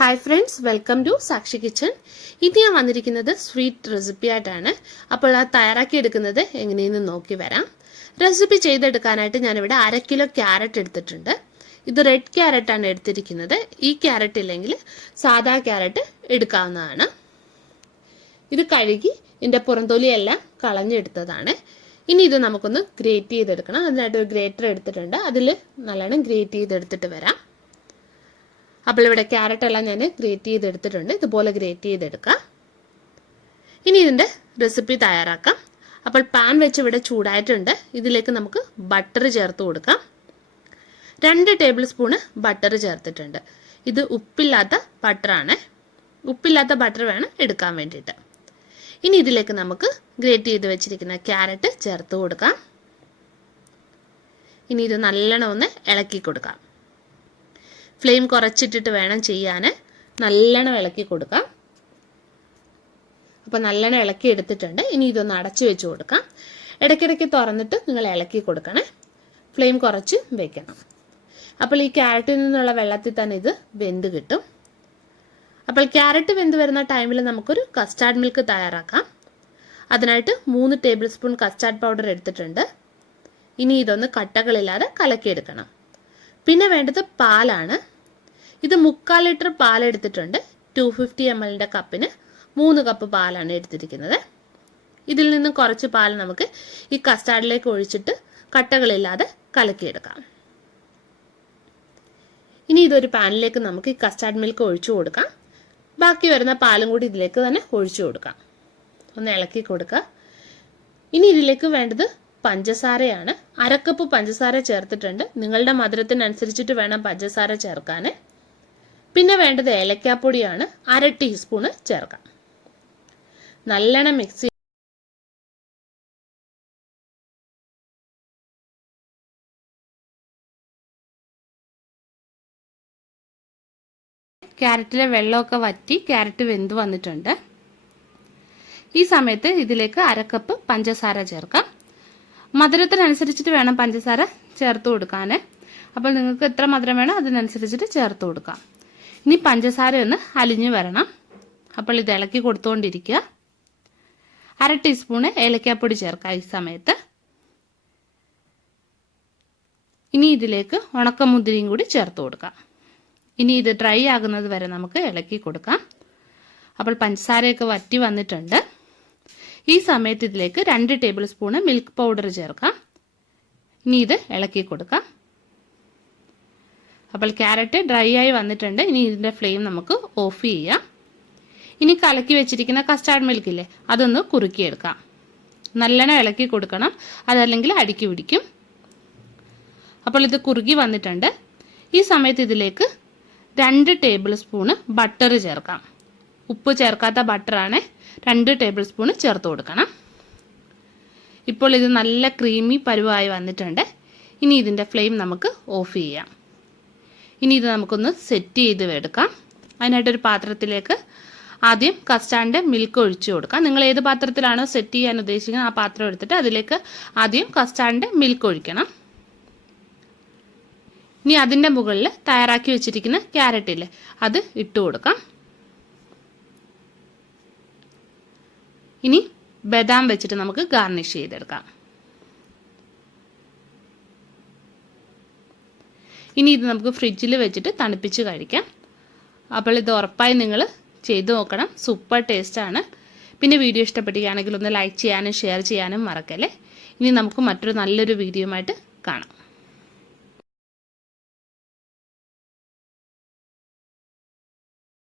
Hi friends, welcome to Sakshi Kitchen. ഇത് ഞാൻ വന്നിരിക്കുന്നത് സ്വീറ്റ് റെസിപ്പി ആയിട്ടാണ്. അപ്പോൾ അത് തയ്യാറാക്കി എടുക്കുന്നത് എങ്ങനെയെന്ന് നോക്കി വരാം. റെസിപ്പി ചെയ്തെടുക്കാനായിട്ട് ഞാനിവിടെ 1/2 കിലോ ക്യാരറ്റ് എടുത്തിട്ടുണ്ട്. ഇത് റെഡ് ക്യാരറ്റ് ആണ് എടുത്തിരിക്കുന്നത്. ഈ ക്യാരറ്റ് ഇല്ലെങ്കിൽ സാദാ ക്യാരറ്റ് എടുക്കാവുന്നതാണ്. ഇത് കഴുകി ഇതിന്റെ പുറംതൊലിയെല്ലാം കളഞ്ഞെടുത്തതാണ്. ഇനി ഇത് നമുക്കൊന്ന് ഗ്രേറ്റ് ചെയ്തെടുക്കണം. അതിനായിട്ട് ഒരു ഗ്രേറ്റർ എടുത്തിട്ടുണ്ട്. അതിൽ നല്ലോണം ഗ്രേറ്റ് ചെയ്തെടുത്തിട്ട് വരാം. അപ്പോൾ ഇവിടെ ക്യാരറ്റ് എല്ലാം ഞാൻ ഗ്രേറ്റ് ചെയ്തെടുത്തിട്ടുണ്ട്. ഇതുപോലെ ഗ്രേറ്റ് ചെയ്തെടുക്കാം. ഇനി ഇതിൻ്റെ റെസിപ്പി തയ്യാറാക്കാം. അപ്പോൾ പാൻ വെച്ച് ഇവിടെ ചൂടായിട്ടുണ്ട്. ഇതിലേക്ക് നമുക്ക് ബട്ടർ ചേർത്ത് കൊടുക്കാം. 2 ടേബിൾ സ്പൂണ് ബട്ടർ ചേർത്തിട്ടുണ്ട്. ഇത് ഉപ്പില്ലാത്ത ബട്ടറാണ്. ഉപ്പില്ലാത്ത ബട്ടർ വേണം എടുക്കാൻ വേണ്ടിയിട്ട്. ഇനി ഇതിലേക്ക് നമുക്ക് ഗ്രേറ്റ് ചെയ്ത് വെച്ചിരിക്കുന്ന ക്യാരറ്റ് ചേർത്ത് കൊടുക്കാം. ഇനി ഇത് നല്ലോണം ഒന്ന് ഇളക്കി കൊടുക്കാം. ഫ്ലെയിം കുറച്ചിട്ടിട്ട് വേണം ചെയ്യാൻ. നല്ലോണം ഇളക്കി കൊടുക്കാം. അപ്പോൾ നല്ലോണം ഇളക്കി എടുത്തിട്ടുണ്ട്. ഇനി ഇതൊന്ന് അടച്ചു വെച്ച് കൊടുക്കാം. ഇടയ്ക്കിടയ്ക്ക് തുറന്നിട്ട് നിങ്ങൾ ഇളക്കി കൊടുക്കണേ. ഫ്ലെയിം കുറച്ച് വെക്കണം. അപ്പോൾ ഈ ക്യാരറ്റിൽ നിന്നുള്ള വെള്ളത്തിൽ തന്നെ ഇത് വെന്ത് കിട്ടും. അപ്പോൾ ക്യാരറ്റ് വെന്ത് വരുന്ന ടൈമിൽ നമുക്കൊരു കസ്റ്റാർഡ് മിൽക്ക് തയ്യാറാക്കാം. അതിനായിട്ട് 3 ടേബിൾ സ്പൂൺ കസ്റ്റാർഡ് പൗഡർ എടുത്തിട്ടുണ്ട്. ഇനി ഇതൊന്ന് കട്ടകളില്ലാതെ കലക്കിയെടുക്കണം. പിന്നെ വേണ്ടത് പാലാണ്. ഇത് 3/4 ലിറ്റർ പാൽ എടുത്തിട്ടുണ്ട്. 250 ml കപ്പിന് 3 കപ്പ് പാലാണ് എടുത്തിരിക്കുന്നത്. ഇതിൽ നിന്നും കുറച്ച് പാൽ നമുക്ക് ഈ കസ്റ്റാർഡിലേക്ക് ഒഴിച്ചിട്ട് കട്ടകളില്ലാതെ കലക്കിയെടുക്കാം. ഇനി ഇതൊരു പാനിലേക്ക് നമുക്ക് ഈ കസ്റ്റാർഡ് മിൽക്ക് ഒഴിച്ചു കൊടുക്കാം. ബാക്കി വരുന്ന പാലും കൂടി ഇതിലേക്ക് തന്നെ ഒഴിച്ചു കൊടുക്കാം. ഒന്ന് ഇളക്കി കൊടുക്കുക. ഇനി ഇതിലേക്ക് വേണ്ടത് പഞ്ചസാരയാണ്. 1/2 കപ്പ് പഞ്ചസാര ചേർത്തിട്ടുണ്ട്. നിങ്ങളുടെ മധുരത്തിനനുസരിച്ചിട്ട് വേണം പഞ്ചസാര ചേർക്കാൻ. പിന്നെ വേണ്ടത് ഏലക്കാപ്പൊടിയാണ്. 1/2 ടീസ്പൂണ് ചേർക്കാം. നല്ലോണം മിക്സ് ക്യാരറ്റിലെ വെള്ളമൊക്കെ വറ്റി ക്യാരറ്റ് വെന്ത് വന്നിട്ടുണ്ട്. ഈ സമയത്ത് ഇതിലേക്ക് 1/2 കപ്പ് പഞ്ചസാര ചേർക്കാം. മധുരത്തിനനുസരിച്ചിട്ട് വേണം പഞ്ചസാര ചേർത്ത് കൊടുക്കാൻ. അപ്പോൾ നിങ്ങൾക്ക് എത്ര മധുരം വേണം അതിനനുസരിച്ചിട്ട് ചേർത്ത് കൊടുക്കാം. ഇനി പഞ്ചസാര ഒന്ന് അലിഞ്ഞു വരണം. അപ്പോൾ ഇത് ഇളക്കി കൊടുത്തുകൊണ്ടിരിക്കുക. 1/2 ടീസ്പൂണ് ഏലക്കാപ്പൊടി ചേർക്കാം ഈ സമയത്ത്. ഇനി ഇതിലേക്ക് ഉണക്കമുന്തിരിയും കൂടി ചേർത്ത് കൊടുക്കാം. ഇനി ഇത് ഡ്രൈ ആകുന്നത് വരെ നമുക്ക് ഇളക്കി കൊടുക്കാം. അപ്പോൾ പഞ്ചസാരയൊക്കെ വറ്റി വന്നിട്ടുണ്ട്. ഈ സമയത്ത് ഇതിലേക്ക് 2 ടേബിൾ സ്പൂണ് മിൽക്ക് പൗഡർ ചേർക്കാം. ഇനി ഇത് ഇളക്കി കൊടുക്കാം. അപ്പോൾ ക്യാരറ്റ് ഡ്രൈ ആയി വന്നിട്ടുണ്ട്. ഇനി ഇതിൻ്റെ ഫ്ലെയിം നമുക്ക് ഓഫ് ചെയ്യാം. ഇനി കലക്കി വെച്ചിരിക്കുന്ന കസ്റ്റാർഡ് മിൽക്ക് ഇല്ലേ, അതൊന്ന് കുറുക്കിയെടുക്കാം. നല്ലോണം ഇളക്കി കൊടുക്കണം, അതല്ലെങ്കിൽ അടിക്ക് പിടിക്കും. അപ്പോൾ ഇത് കുറുകി വന്നിട്ടുണ്ട്. ഈ സമയത്ത് ഇതിലേക്ക് 2 ടേബിൾ സ്പൂണ് ബട്ടർ ചേർക്കാം. ഉപ്പ് ചേർക്കാത്ത ബട്ടറാണ്. 2 ടേബിൾ സ്പൂണ് ചേർത്ത് കൊടുക്കണം. ഇപ്പോൾ ഇത് നല്ല ക്രീമി പരുവായി വന്നിട്ടുണ്ട്. ഇനി ഇതിൻ്റെ ഫ്ലെയിം നമുക്ക് ഓഫ് ചെയ്യാം. ഇനി ഇത് നമുക്കൊന്ന് സെറ്റ് ചെയ്ത് എടുക്കാം. അതിനായിട്ടൊരു പാത്രത്തിലേക്ക് ആദ്യം കസ്റ്റാർഡിൻ്റെ മിൽക്ക് ഒഴിച്ചു കൊടുക്കാം. നിങ്ങൾ ഏത് പാത്രത്തിലാണോ സെറ്റ് ചെയ്യാൻ ഉദ്ദേശിക്കുന്നത് ആ പാത്രം എടുത്തിട്ട് അതിലേക്ക് ആദ്യം കസ്റ്റാർഡിൻ്റെ മിൽക്ക് ഒഴിക്കണം. ഇനി അതിൻ്റെ മുകളിൽ തയ്യാറാക്കി വെച്ചിരിക്കുന്ന ക്യാരറ്റ് ഇല്ലേ, അത് ഇട്ട് കൊടുക്കാം. ഇനി ബദാം വെച്ചിട്ട് നമുക്ക് ഗാർണിഷ് ചെയ്തെടുക്കാം. ഇനി ഇത് നമുക്ക് ഫ്രിഡ്ജിൽ വെച്ചിട്ട് തണുപ്പിച്ച് കഴിക്കാം. അപ്പോൾ ഇത് ഉറപ്പായി നിങ്ങൾ ചെയ്തു നോക്കണം. സൂപ്പർ ടേസ്റ്റാണ്. പിന്നെ വീഡിയോ ഇഷ്ടപ്പെടുകയാണെങ്കിൽ ഒന്ന് ലൈക്ക് ചെയ്യാനും ഷെയർ ചെയ്യാനും മറക്കല്ലേ. ഇനി നമുക്ക് മറ്റൊരു നല്ലൊരു വീഡിയോയുമായിട്ട് കാണാം.